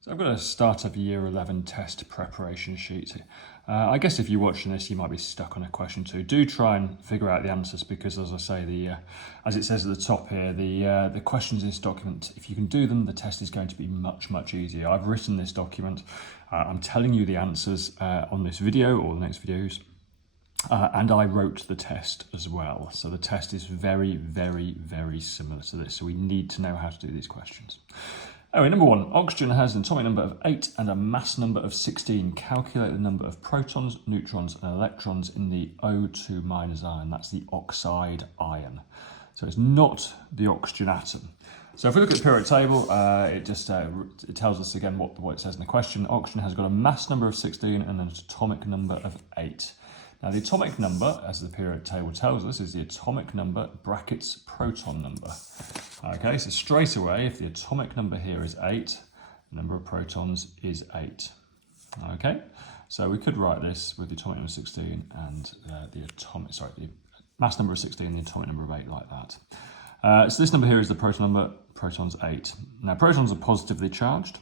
So I've got a start of year 11 test preparation sheet. I guess if you're watching this, you might be stuck on a question too. Do try and figure out the answers because, as I say, as it says at the top here, the questions in this document, if you can do them, the test is going to be much easier. I've written this document. I'm telling you the answers on this video or the next videos. And I wrote the test as well. So the test is very similar to this. So we need to know how to do these questions. Anyway, number one, oxygen has an atomic number of 8 and a mass number of 16. Calculate the number of protons, neutrons and electrons in the O2 minus ion. That's the oxide ion. So it's not the oxygen atom. So if we look at the periodic table, it tells us again what it says in the question. Oxygen has got a mass number of 16 and an atomic number of 8. Now the atomic number, as the periodic table tells us, is the atomic number brackets proton number. Okay, so straight away, if the atomic number here is 8, the number of protons is 8. Okay, so we could write this with the atomic number 16 and the mass number of 16 and the atomic number of 8 like that. So this number here is the proton number, protons 8. Now protons are positively charged,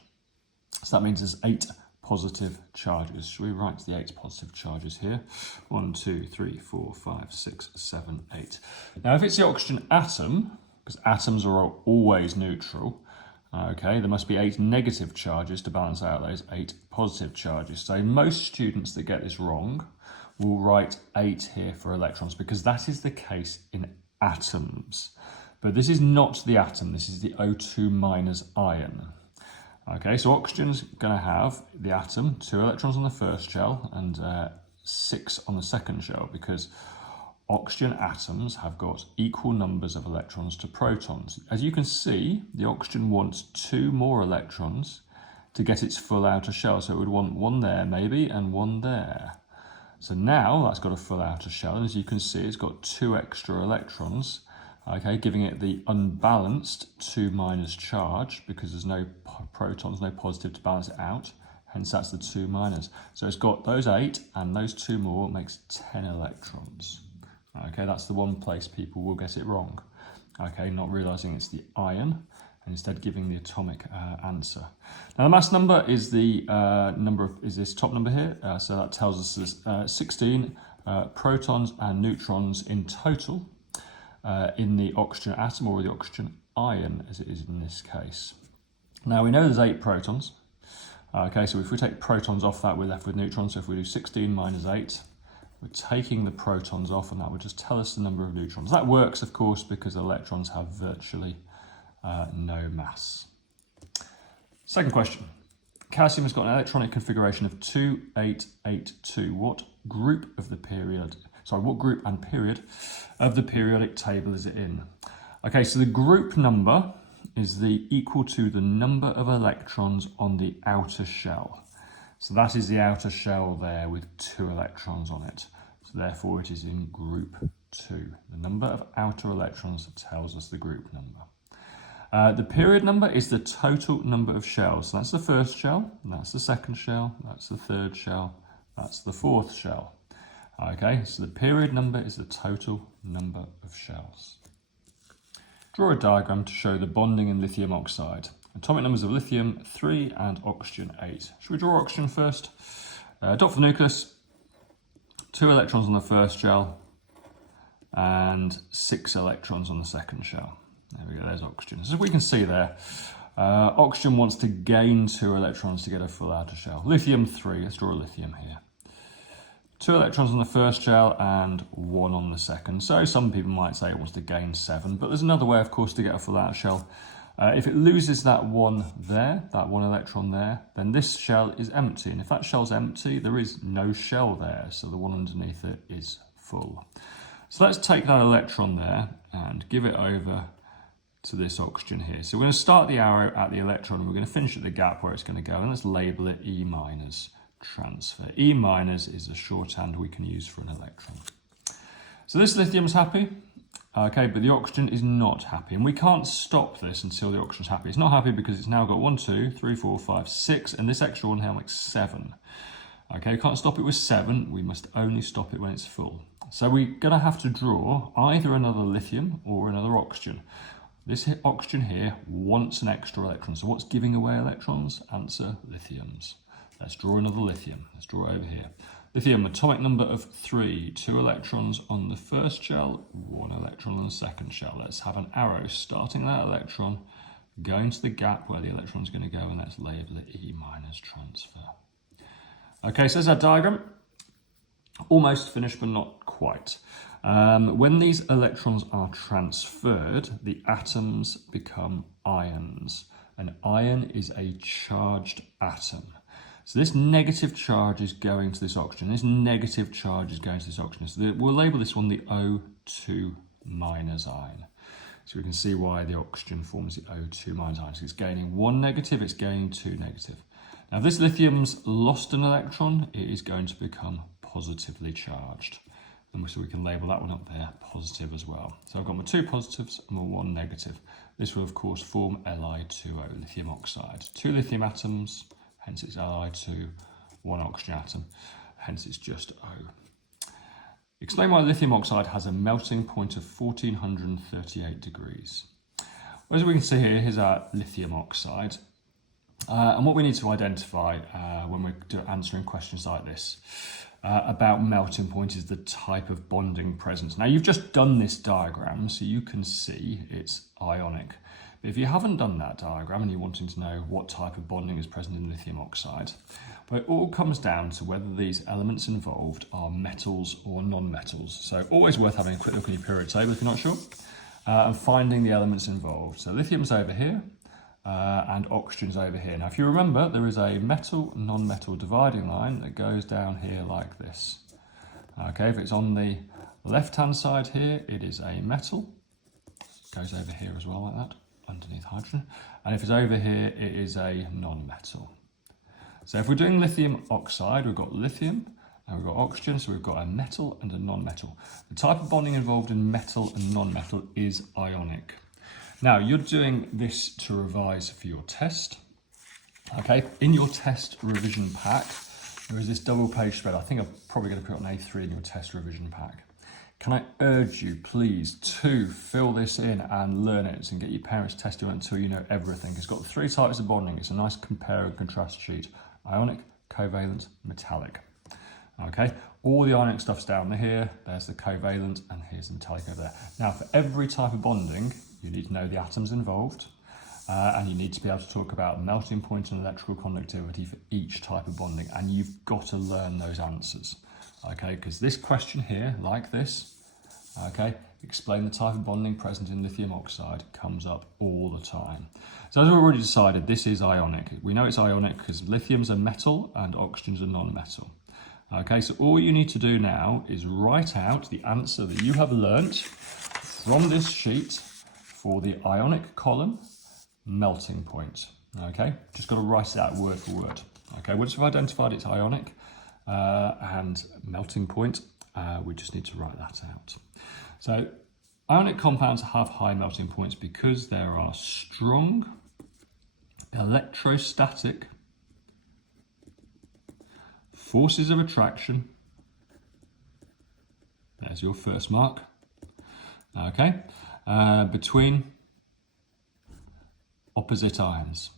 so that means there's 8 positive charges. Should we write the 8 positive charges here? 1, 2, 3, 4, 5, 6, 7, 8. Now if it's the oxygen atom, because atoms are always neutral, okay, there must be 8 negative charges to balance out those 8 positive charges. So most students that get this wrong will write 8 here for electrons because that is the case in atoms. But this is not the atom, this is the O2 minus ion. Okay, so oxygen's going to have the atom, 2 electrons on the first shell and 6 on the second shell because oxygen atoms have got equal numbers of electrons to protons. As you can see, the oxygen wants 2 more electrons to get its full outer shell. So it would want 1 there maybe and 1 there. So now that's got a full outer shell and as you can see it's got 2 extra electrons. Okay, giving it the unbalanced 2 minus charge because there's no protons, no positive to balance it out. Hence that's the 2 minus. So it's got those 8 and those 2 more makes 10 electrons. Okay, that's the one place people will get it wrong. Okay, not realising it's the ion and instead giving the atomic answer. Now the mass number is the is this top number here. So that tells us there's 16 protons and neutrons in total. In the oxygen atom or the oxygen ion as it is in this case. Now we know there's 8 protons. Okay, so if we take protons off that, we're left with neutrons. So if we do 16 minus 8, we're taking the protons off and that would just tell us the number of neutrons. That works, of course, because electrons have virtually no mass. Second question. Calcium has got an electronic configuration of 2882. What group and period of the periodic table is it in? Okay, so the group number is equal to the number of electrons on the outer shell. So that is the outer shell there with 2 electrons on it. So therefore it is in group 2. The number of outer electrons tells us the group number. The period number is the total number of shells. So that's the first shell, that's the second shell, that's the third shell, that's the fourth shell. Okay, so the period number is the total number of shells. Draw a diagram to show the bonding in lithium oxide. Atomic numbers of lithium 3 and oxygen 8. Should we draw oxygen first? Dot for the nucleus, 2 electrons on the first shell and 6 electrons on the second shell. There we go, there's oxygen. So as we can see there, oxygen wants to gain 2 electrons to get a full outer shell. Lithium 3, let's draw a lithium here. 2 electrons on the first shell and 1 on the second. So some people might say it wants to gain 7, but there's another way, of course, to get a full outer shell. If it loses that 1 there, that 1 electron there, then this shell is empty. And if that shell's empty, there is no shell there. So the one underneath it is full. So let's take that electron there and give it over to this oxygen here. So we're going to start the arrow at the electron and we're going to finish at the gap where it's going to go. And let's label it E minus. Transfer. E minus is a shorthand we can use for an electron. So this lithium's happy, okay, but the oxygen is not happy. And we can't stop this until the oxygen's happy. It's not happy because it's now got 1, 2, 3, 4, 5, 6, and this extra one here makes 7. Okay, we can't stop it with 7, we must only stop it when it's full. So we're going to have to draw either another lithium or another oxygen. This oxygen here wants an extra electron. So what's giving away electrons? Answer, lithiums. Let's draw another lithium. Let's draw it over here. Lithium, atomic number of 3, 2 electrons on the first shell, 1 electron on the second shell. Let's have an arrow starting that electron, going to the gap where the electron's going to go, and let's label it E minus transfer. Okay, so there's our diagram. Almost finished, but not quite. When these electrons are transferred, the atoms become ions. An ion is a charged atom. So this negative charge is going to this oxygen. This negative charge is going to this oxygen. So we'll label this one the O2 minus ion. So we can see why the oxygen forms the O2 minus ion. So it's gaining 1 negative, it's gaining 2 negative. Now if this lithium's lost an electron, it is going to become positively charged. And so we can label that one up there positive as well. So I've got my 2 positives and my 1 negative. This will of course form Li2O, lithium oxide. 2 lithium atoms, hence it's Li2, 1 oxygen atom, hence it's just O. Explain why lithium oxide has a melting point of 1438 degrees. Well, as we can see here, here's our lithium oxide. And what we need to identify when we're answering questions like this about melting point is the type of bonding present. Now you've just done this diagram, so you can see it's ionic. But if you haven't done that diagram and you're wanting to know what type of bonding is present in lithium oxide, well, it all comes down to whether these elements involved are metals or non-metals. So always worth having a quick look in your periodic table if you're not sure, and finding the elements involved. So lithium's over here, and oxygen's over here. Now if you remember, there is a metal non-metal dividing line that goes down here like this. Okay, if it's on the left hand side here, it is a metal, goes over here as well like that, underneath hydrogen, and if it's over here, it is a non-metal. So if we're doing lithium oxide, we've got lithium and we've got oxygen, so we've got a metal and a non-metal. The type of bonding involved in metal and non-metal is ionic. Now, you're doing this to revise for your test. Okay, in your test revision pack, there is this double page spread. I think I'm probably going to put it on A3 in your test revision pack. Can I urge you, please, to fill this in and learn it and get your parents testing it until you know everything. It's got 3 types of bonding. It's a nice compare and contrast sheet. Ionic, covalent, metallic. Okay, all the ionic stuff's down here. There's the covalent and here's the metallic over there. Now, for every type of bonding, you need to know the atoms involved and you need to be able to talk about melting point and electrical conductivity for each type of bonding, and you've got to learn those answers. Okay, because this question here, like this, okay, explain the type of bonding present in lithium oxide, comes up all the time. So as we've already decided, this is ionic. We know it's ionic because lithium's a metal and oxygen's a non-metal. Okay, so all you need to do now is write out the answer that you have learnt from this sheet for the ionic column, melting point. Okay, just got to write it out word for word. Okay, once we've identified it's ionic and melting point, we just need to write that out. So ionic compounds have high melting points because there are strong electrostatic forces of attraction. There's your first mark. Okay, between opposite ions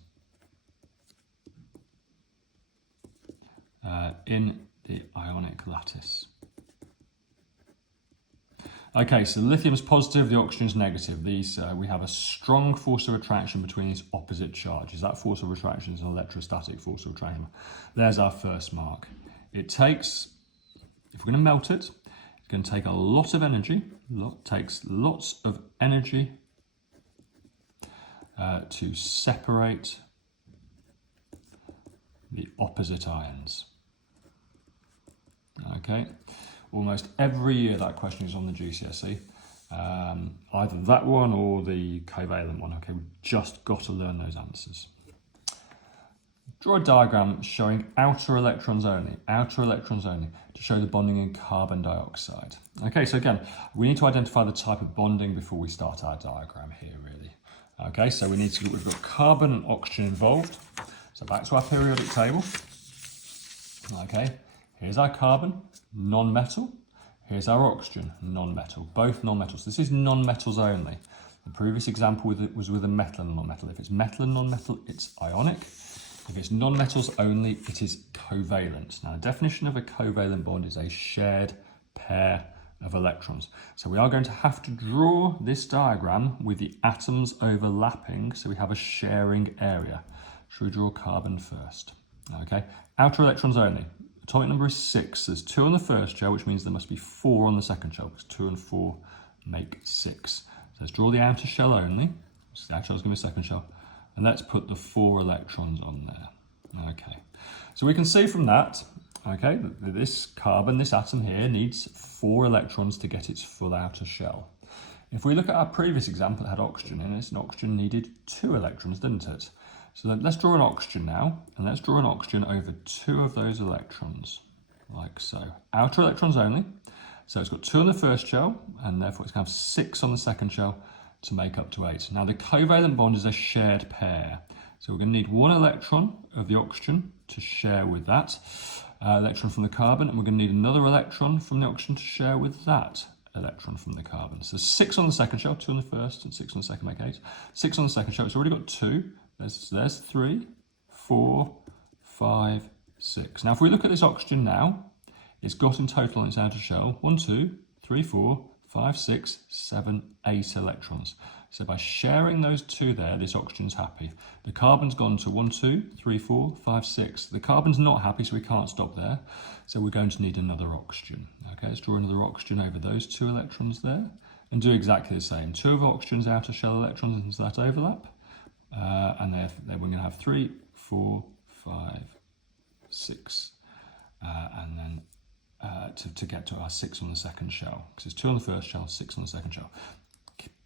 in the ionic lattice. Okay, so the lithium's positive, the oxygen's negative. These we have a strong force of attraction between these opposite charges. That force of attraction is an electrostatic force of attraction. There's our first mark. It takes, if we're going to melt it, it's going to take a lot of energy. Takes lots of energy to separate the opposite ions. Okay. Almost every year that question is on the GCSE, either that one or the covalent one. Okay, we've just got to learn those answers. Draw a diagram showing outer electrons only to show the bonding in carbon dioxide. Okay, so again, we need to identify the type of bonding before we start our diagram here, really. Okay, so we've got carbon and oxygen involved. So back to our periodic table. Okay. Here's our carbon, non-metal. Here's our oxygen, non-metal. Both non-metals. This is non-metals only. The previous example was with a metal and non-metal. If it's metal and non-metal, it's ionic. If it's non-metals only, it is covalent. Now, the definition of a covalent bond is a shared pair of electrons. So we are going to have to draw this diagram with the atoms overlapping, so we have a sharing area. Should we draw carbon first? Okay, outer electrons only. Atomic number is 6. There's 2 on the first shell, which means there must be 4 on the second shell, because 2 and 4 make 6. So let's draw the outer shell only. So the outer shell is going to be the second shell. And let's put the 4 electrons on there. Okay, so we can see from that, okay, that this carbon, this atom here, needs 4 electrons to get its full outer shell. If we look at our previous example that had oxygen in it, and oxygen needed 2 electrons, didn't it? So let's draw an oxygen now, and let's draw an oxygen over 2 of those electrons, like so. Outer electrons only, so it's got 2 on the first shell, and therefore it's going to have 6 on the second shell to make up to 8. Now the covalent bond is a shared pair, so we're going to need 1 electron of the oxygen to share with that electron from the carbon, and we're going to need another electron from the oxygen to share with that electron from the carbon. So 6 on the second shell, 2 on the first and 6 on the second make 8. 6 on the second shell, it's already got 2. There's 3, 4, 5, 6. Now if we look at this oxygen now, it's got in total on its outer shell 1, 2, 3, 4, 5, 6, 7, 8 electrons. So by sharing those 2 there, this oxygen's happy. The carbon's gone to 1, 2, 3, 4, 5, 6. The carbon's not happy, so we can't stop there. So we're going to need another oxygen. Okay, let's draw another oxygen over those 2 electrons there and do exactly the same. 2 of oxygen's outer shell electrons into that overlap. And then we're going to have 3, 4, 5, 6, and then to get to our 6 on the second shell, because it's 2 on the first shell, 6 on the second shell.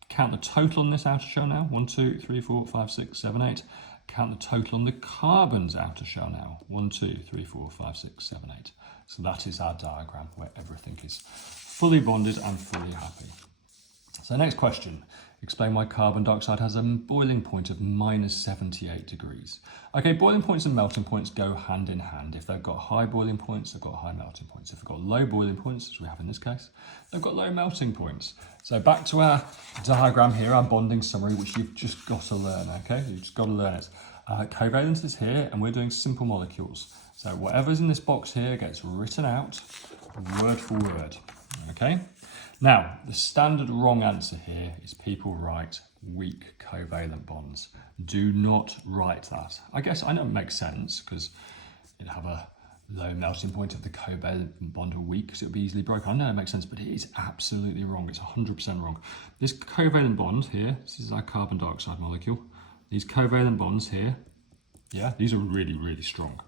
Count the total on this outer shell now. 1, 2, 3, 4, 5, 6, 7, 8. Count the total on the carbon's outer shell now. 1, 2, 3, 4, 5, 6, 7, 8. So that is our diagram where everything is fully bonded and fully happy. So next question. Explain why carbon dioxide has a boiling point of minus 78 degrees. Okay, boiling points and melting points go hand in hand. If they've got high boiling points, they've got high melting points. If they've got low boiling points, as we have in this case, they've got low melting points. So back to our diagram here, our bonding summary, which you've just got to learn, okay? You've just got to learn it. Covalence is here, and we're doing simple molecules. So whatever's in this box here gets written out word for word, okay? Now, the standard wrong answer here is people write weak covalent bonds. Do not write that. I guess I know it makes sense because you'd have a low melting point of the covalent bond or weak because it would be easily broken. I know it makes sense, but it is absolutely wrong. It's 100% wrong. This covalent bond here, this is our carbon dioxide molecule. These covalent bonds here, yeah, these are really, really strong.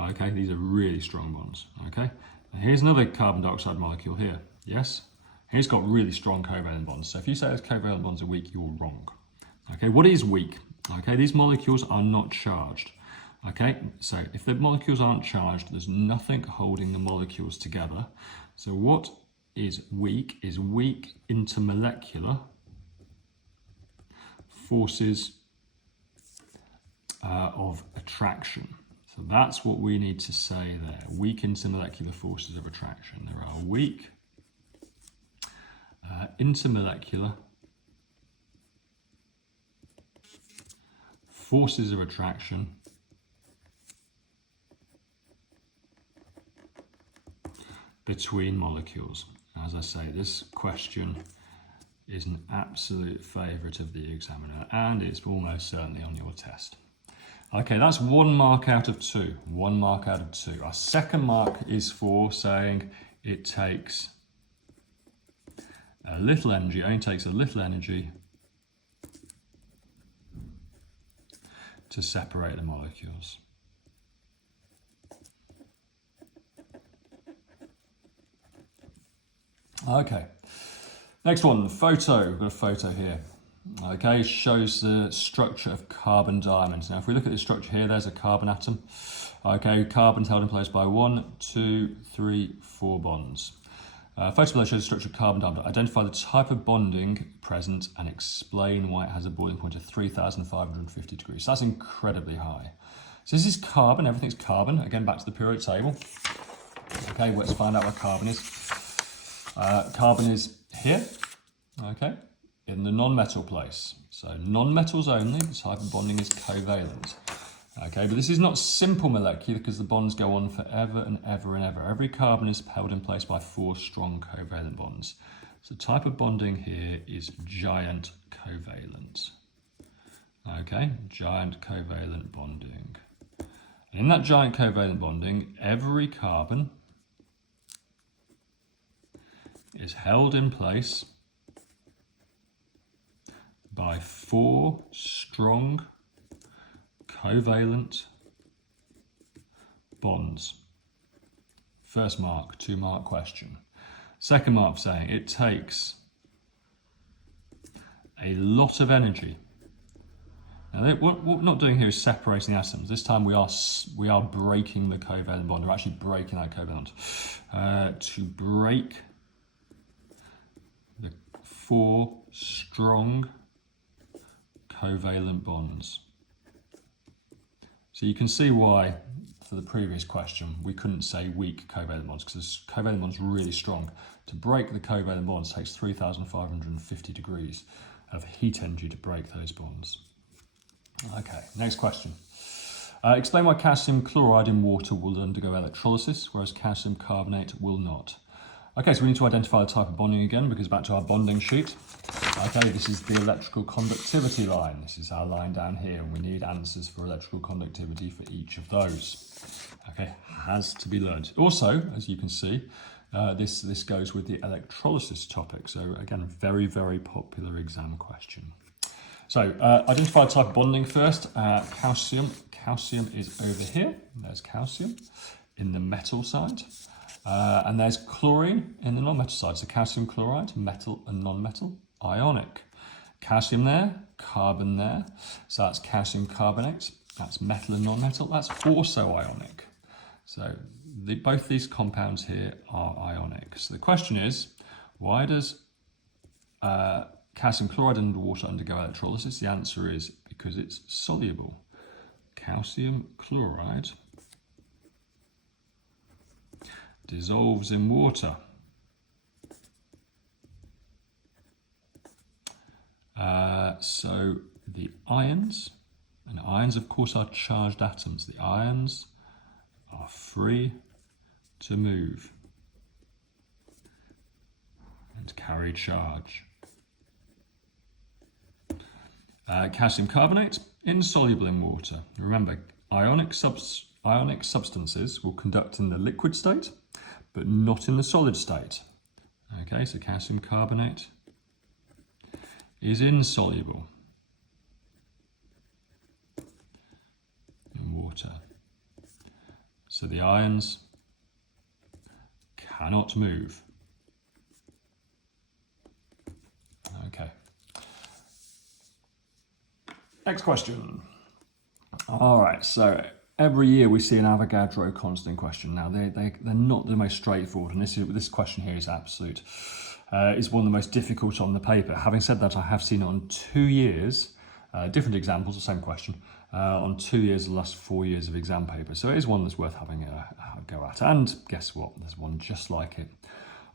Okay, these are really strong bonds. Okay, and here's another carbon dioxide molecule here. Yes. It's got really strong covalent bonds. So if you say those covalent bonds are weak, you're wrong. Okay, what is weak? Okay, these molecules are not charged. Okay, so if the molecules aren't charged, there's nothing holding the molecules together. So what is weak intermolecular forces of attraction. So that's what we need to say there. Weak intermolecular forces of attraction. There are weak intermolecular forces of attraction between molecules. As I say, this question is an absolute favourite of the examiner, and it's almost certainly on your test. Okay, that's 1 mark out of 2. 1 mark out of 2. Our second mark is for saying it takes a little energy, only takes a little energy to separate the molecules. Okay, next one, the photo. We've got a photo here. Okay, shows the structure of carbon diamonds. Now, if we look at this structure here, there's a carbon atom. Okay, carbon's held in place by 1, 2, 3, 4 bonds. Photo below shows the structure of carbon diamond. Identify the type of bonding present and explain why it has a boiling point of 3,550 degrees. So that's incredibly high. So this is carbon, everything's carbon. Again, back to the periodic table. Okay, let's find out what carbon is. Carbon is here, okay? in the non-metal place. So non-metals only, the type of bonding is covalent. Okay, but this is not simple molecular because the bonds go on forever and ever and ever. Every carbon is held in place by 4 strong covalent bonds. So the type of bonding here is giant covalent. Okay, giant covalent bonding. In that giant covalent bonding, every carbon is held in place by 4 strong covalent bonds. First mark, 2-mark question. Second mark saying it takes a lot of energy. Now, what we're not doing here is separating the atoms. This time we are breaking the covalent bond. We're actually breaking that covalent. To break the 4 strong covalent bonds. So you can see why, for the previous question, we couldn't say weak covalent bonds, because the covalent bond's really strong. To break the covalent bonds takes 3,550 degrees of heat energy to break those bonds. Okay, next question. Explain why calcium chloride in water will undergo electrolysis, whereas calcium carbonate will not. Okay, so we need to identify the type of bonding again, because back to our bonding sheet. Okay, this is the electrical conductivity line. This is our line down here, and we need answers for electrical conductivity for each of those. Okay, has to be learned. Also, as you can see, this goes with the electrolysis topic. So again, very, very popular exam question. So identify the type of bonding first. Calcium. Calcium is over here. There's calcium in the metal side. And there's chlorine in the non-metal side. So calcium chloride, metal and non-metal, ionic. Calcium there, carbon there. So that's calcium carbonate. That's metal and non-metal. That's also ionic. So both these compounds here are ionic. So the question is, why does calcium chloride in water undergo electrolysis? The answer is because it's soluble. Calcium chloride dissolves in water. So the ions, and ions of course are charged atoms, the ions are free to move and carry charge. Calcium carbonate, insoluble in water. Remember, ionic substances will conduct in the liquid state, but not in the solid state. Okay, so calcium carbonate is insoluble in water. So the ions cannot move. Okay. Next question. All right, so every year we see an Avogadro constant question. Now they're not the most straightforward, and this question here is absolute. Is one of the most difficult on the paper. Having said that, I have seen it on 2 years, different examples, the same question, on 2 years of the last 4 years of exam paper. So it is one that's worth having a go at. And guess what? There's one just like it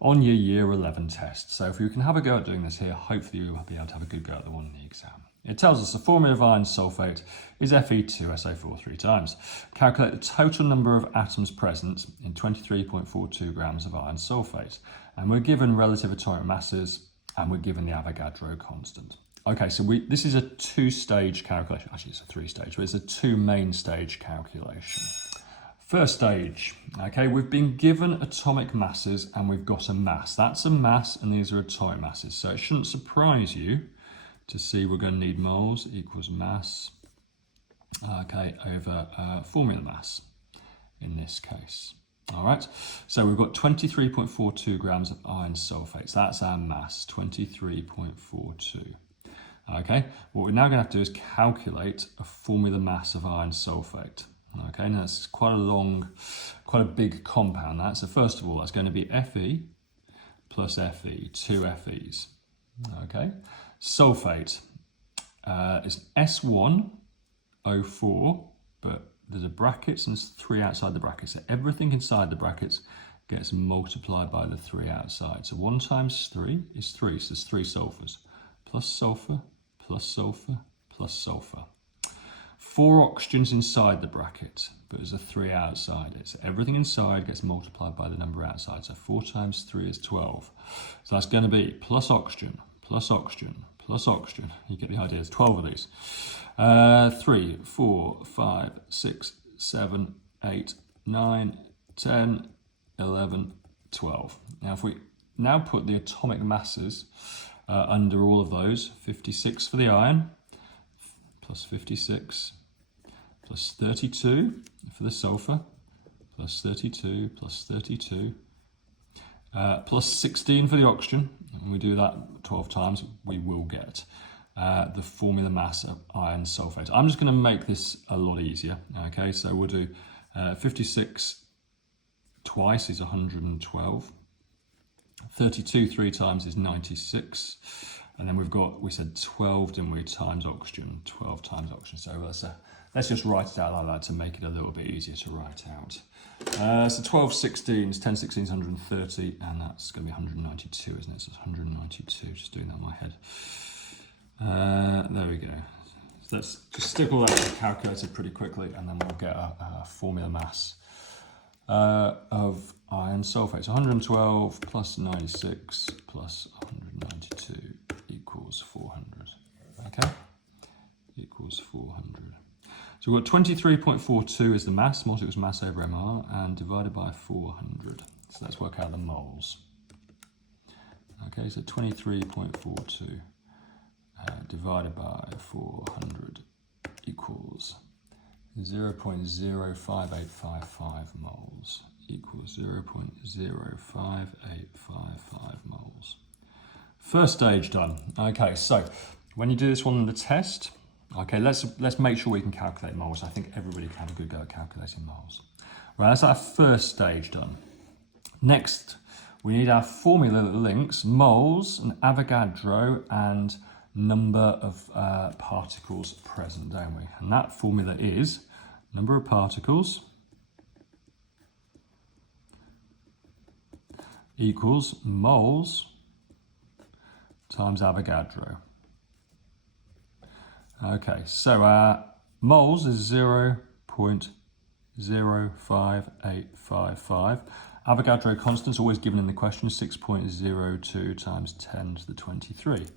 on your year 11 test. So if you can have a go at doing this here, hopefully you will be able to have a good go at the one in the exam. It tells us the formula of iron sulfate is Fe2SO4 3 times. Calculate the total number of atoms present in 23.42 grams of iron sulfate. And we're given relative atomic masses, and we're given the Avogadro constant. Okay, so this is a 2-stage calculation. Actually, it's a 3-stage, but it's a 2 main stage calculation. First stage, okay, we've been given atomic masses and we've got a mass. That's a mass and these are atomic masses. So it shouldn't surprise you to see we're going to need moles equals mass, okay, over formula mass in this case. All right, so we've got 23.42 grams of iron sulfate. So that's our mass, 23.42. Okay, what we're now going to have to do is calculate a formula mass of iron sulfate. Okay, now it's quite a big compound. So first of all, that's going to be Fe plus Fe, 2 Fe's. Okay, sulfate is S1O4, but there's a brackets and there's 3 outside the brackets. So everything inside the brackets gets multiplied by the 3 outside. So 1 times 3 is 3, so there's 3 sulfurs, plus sulfur, plus sulfur, plus sulfur. 4 oxygens inside the bracket, but there's a 3 outside it. So everything inside gets multiplied by the number outside. So 4 times 3 is 12. So that's going to be plus oxygen, plus oxygen, plus oxygen. You get the idea, there's 12 of these. 3, 4, 5, 6, 7, 8, 9, 10, 11, 12. Now if we now put the atomic masses under all of those, 56 for the iron, plus 56, plus 32 for the sulfur, plus 32, plus 32, plus 16 for the oxygen. And we do that 12 times, we will get the formula mass of iron sulfate. I'm just going to make this a lot easier. Okay, so we'll do 56 twice is 112. 32 3 times is 96. And then we've got, we said 12, didn't we, times oxygen, 12 times oxygen. So let's just write it out like that to make it a little bit easier to write out. So 12 16s, 10 16s, 130, and that's going to be 192, isn't it? So it's 192, just doing that in my head. There we go. So let's just stick all that to the calculator pretty quickly, and then we'll get a formula mass of iron sulfate. So 112 plus 96 plus 192 equals 400. Okay, equals 400. So we've got 23.42 is the mass, molecules mass over MR, and divided by 400. So let's work out the moles. Okay, so 23.42 divided by 400 equals 0.05855 moles, equals 0.05855 moles. First stage done. Okay, so when you do this one in the test, okay, let's make sure we can calculate moles. I think everybody can have a good go at calculating moles. Right, that's our first stage done. Next, we need our formula that links moles and Avogadro and number of particles present, don't we? And that formula is number of particles equals moles times Avogadro. Okay, so our moles is 0.05855. Avogadro constant is always given in the question, 6.02 times 10 to the 23.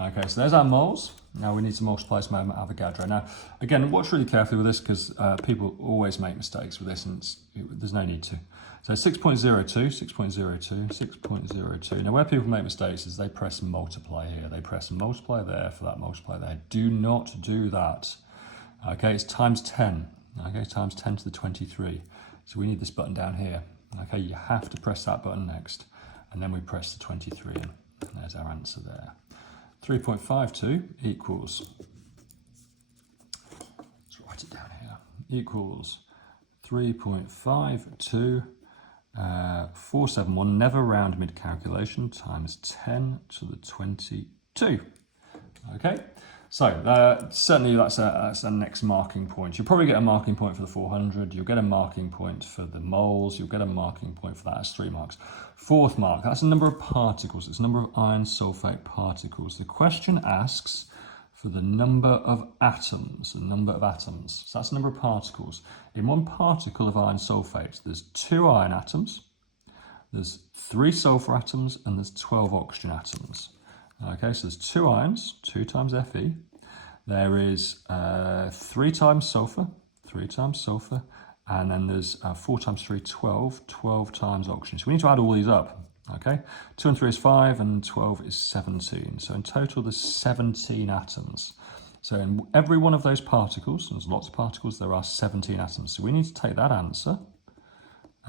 Okay, so there's our moles. Now we need to multiply some Avogadro. Now, again, watch really carefully with this because people always make mistakes with this and there's no need to. So 6.02, 6.02, 6.02. Now where people make mistakes is they press multiply here. They press multiply there for that multiply there. Do not do that. Okay, it's times 10. Okay, times 10 to the 23. So we need this button down here. Okay, you have to press that button next. And then we press the 23 in. And there's our answer there. 3.52 equals, let's write it down here, equals 3.52, 471, never round mid calculation, times 10 to the 22. Okay, so certainly that's a next marking point. You'll probably get a marking point for the 400, you'll get a marking point for the moles, you'll get a marking point for that as 3 marks. Fourth mark, that's the number of particles, it's the number of iron sulfate particles. The question asks for the number of atoms, so that's the number of particles. In one particle of iron sulfate, there's 2 iron atoms, there's 3 sulfur atoms, and there's 12 oxygen atoms. Okay, so there's 2 ions, 2 times Fe. There is 3 times sulfur, and then there's 4 times 3, 12, 12 times oxygen. So we need to add all these up, okay? 2 and 3 is 5, and 12 is 17. So in total, there's 17 atoms. So in every one of those particles, and there's lots of particles, there are 17 atoms. So we need to take that answer.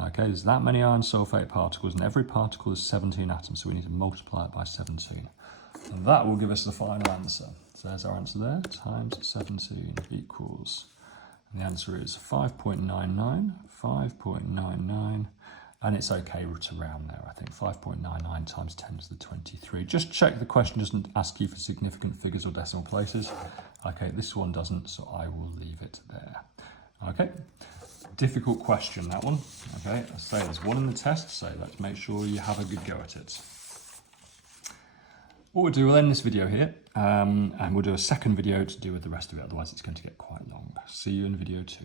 Okay, there's that many iron sulfate particles, and every particle is 17 atoms. So we need to multiply it by 17. And that will give us the final answer. So there's our answer there, times 17 equals, and the answer is 5.99, and it's okay to round there, I think, 5.99 times 10 to the 23. Just check the question doesn't ask you for significant figures or decimal places. Okay, this one doesn't, so I will leave it there. Okay, difficult question, that one. Okay, I say there's one in the test, so let's make sure you have a good go at it. what we'll do, we'll end this video here, and we'll do a second video to do with the rest of it, otherwise it's going to get quite long. See you in video 2.